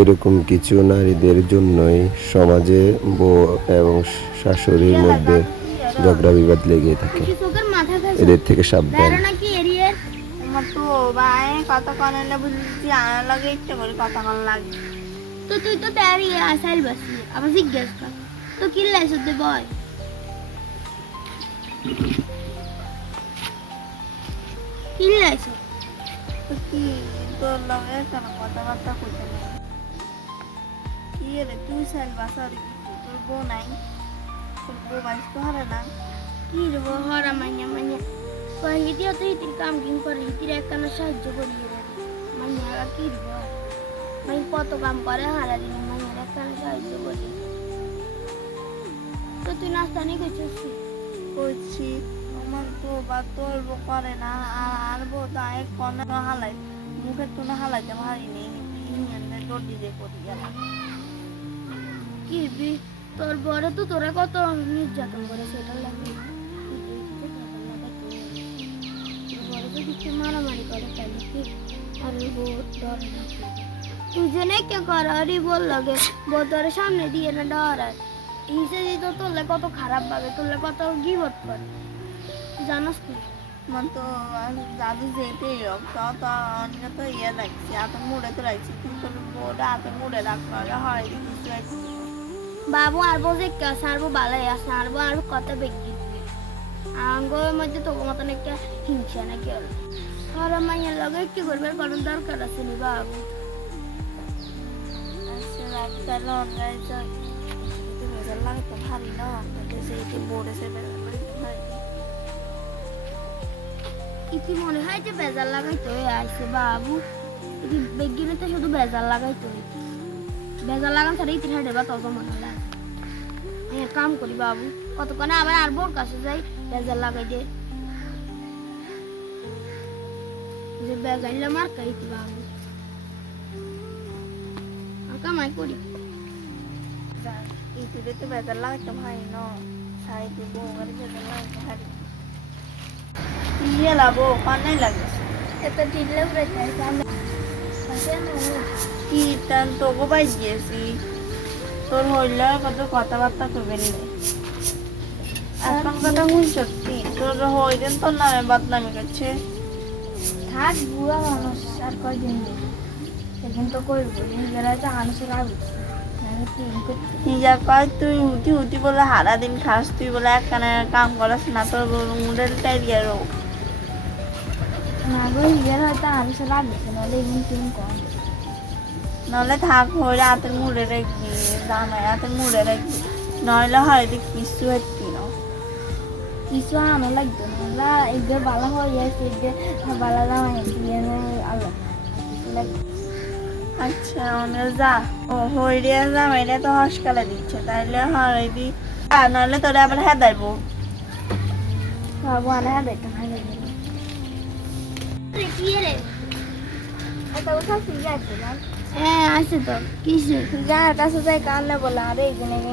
এরকম কিছু নারীদের জন্যই সমাজে বউ এবং শাশুড়ির মধ্যে ঝগড়া বিবাদ লেগে থাকে। এদের থেকে সাবধান। তো ভাই কথা কনে না বুঝছি আনার লাগে ইচ্ছে করে কথা কন লাগে। তো তুই তো তারি আসাইল বাসি আবার জিজ্ঞেস কর তো কি লাইছ দে বয়? কি লাইছ তো কি তোর লগে কেন কথাবার্তা কি রে তুই সাইল বাসার তোর বউ নাই তোর বউ বাইস তো হারে না কি রে হরা মাইয়া মাইয়া। কই হিতি তো হিতি কাম কিন করে হিতির একখানা সাহায্য করি মাইয়া কি রে মাই কত কাম করে? হারা দিন মাইয়া একখানা সাহায্য করি। তো তুই নাস্তা নিয়ে গেছিস করছি আমার তো বা তোর বউ করে না আর আর বউ তো এক কনে হালাই মুখে তো না হালাইতে ইঞ্জিনে দর্দি দিয়ে করি গেলাম। কি তোর বড় তো তোরা কত নির্যাতন করে সেটা মারামারি করে আর কে কর আরে বল লাগে বোতর সামনে দিয়ে না কত খারাপ ভাবে, তোলে কত গিবত করে। জানাস কি? man তো দাদু যেতে হোক তো ইয়ে লাগছে এত মুড়ে তো লাগছে মুড়ে হবে হয় কিছু বাবু আর বলছে কে সারবো বালাই আছে আরবো আর কত বেগি আঙ্গের মধ্যে তোর মতন একটা হিংসা নাকি হলো? আর মাইয়ার লগে কি করবে কোনো দরকার আছে নি বাবু। আচ্ছা ইতি মনে হয় যে বেজার লাগাইতে আসছে বাবু। ইতি বেগিনে তো শুধু বেজার লাগাইতে বেজার লাগান ছাড়া ইতি হাঁটে বা তত মনে হয়। হ্যাঁ কাম করি বাবু কতক্ষণে আবার আর বোর কাছে যাই বেজার লাগাই দে। যে বেজাইলে মার খাইতি বাবু। আর কামাই করি। ইতিতে তো ভেজাল লাগে তো ভারী না সাইডে বউ গাড়ি ভেজাল লাগে তো ভারী ইয়ে লাবো কানে লাগে। এটা দিলে উড়ে যায় সামনে কীর্তন তোকে তোর হইলে? কত কথাবার্তা এখন কথা সত্যি তোর হইলেন তোর নামে বদনামি করছে। থাক বুড়া মানুষ আর কয়দিন সেদিন তো করব মানুষের নিজা কয় তুই উঠি উঠি বলে হারা দিন খাস তুই বলে একখানে কাম করাস না তোর মুডেল টাইরিয়া রোগ না গো নিজের হয়তো মানুষের আগে নাহলে এমনি তুমি কম নলে থাক হইলে হাতের মুড়ে রাখবি জামাই হাতের মুড়ে রাখবি নইলে হয়তো কিছু হচ্ছি না। কিছু আনো লাগতো না। আমরা এদের ভালো হয়ে গেছে এদের ভালো দাম দিয়ে আল্লাহ আচ্ছা অনেক যা। ও হইরিয়া জামাইলে তো হসকালে দিচ্ছে। তাইলে হইবি আর নইলে তোরে আবার হ্যাঁ দাইবো বাবু আনা হ্যাঁ ভালো কি রে হ্যাঁ আছে তো কাছে যাই কান্না বলে আরে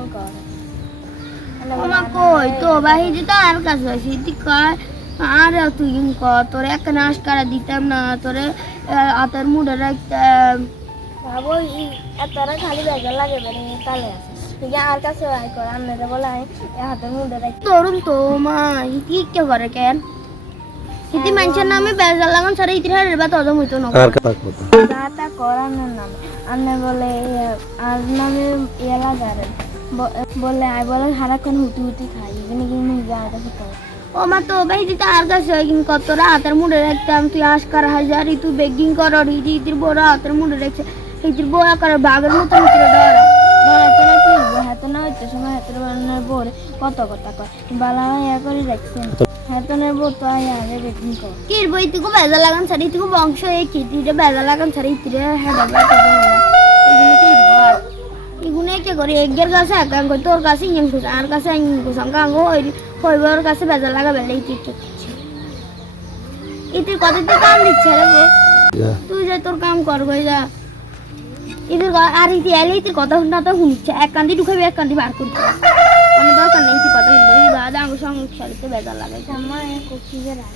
কর কই তো আর কাছে আর তুই তোর এক নাশ করা দিতাম না তোরে আতার মুড়ে রাখতাম বাবু এতটা খালি বেজার লাগে বেড়ে তালে আছে তুই আর কাছে আয় কর আন্নারে বলে আয় মুড়ে রাখি তরুণ তো মা কে করে কেন ইতি মানুষের নামে বেজার লাগান সারা ইতির হারের বা তদম হইতো না। আর কথা কথা যা তা কর আন্নার বলে আর নামে ইয়ে লাগারে বলে আয় বলে সারাক্ষণ হুটি হুটি খাই এখানে কিন্তু যার কাছে কর ও মা তো ভাই দিতে আর কাছে কিন্তু কত হাতের মুড়ে রাখতাম তুই আশকার হাজার তুই বেগিং কর ইতি ইতির বড় হাতের মুড়ে রাখছে। ইতির বড় করে বাঘের মতো ভিতরে ডরা হাতে না কি হাতে না হইতে সময় হাতের বানানোর বোর কত কথা কয়? বালা ইয়া করে রাখছেন হাতনের তো বেকিং কর। কি বই তুই বেজা লাগান ছাড়ি তুই বংশ এই কি? বেজা লাগান ছাড়ি ইতিরে হেডা বেটা এগুলো কি বল? এগুলো কে করে? এগের কাছে একাং কই তোর কাছে ইং কুছ আর কাছে ইং কুছ কাং হই হইবার কাছে বেজা লাগা বেলে ইতি ইতি কত তুই কাম দিচ্ছে রে বউ? তুই যে তোর কাম কর গই যা। ইতির ক- আর ইতি এলে ইতির কথা শুনতে তো শুনছে এক কান্দি ঢুকাবি এক কান্দি বার করতে অনেক দরকার নেই ইতি কথা শুনবে বাদ আমার বেদা লাগে। আমার যে রাখ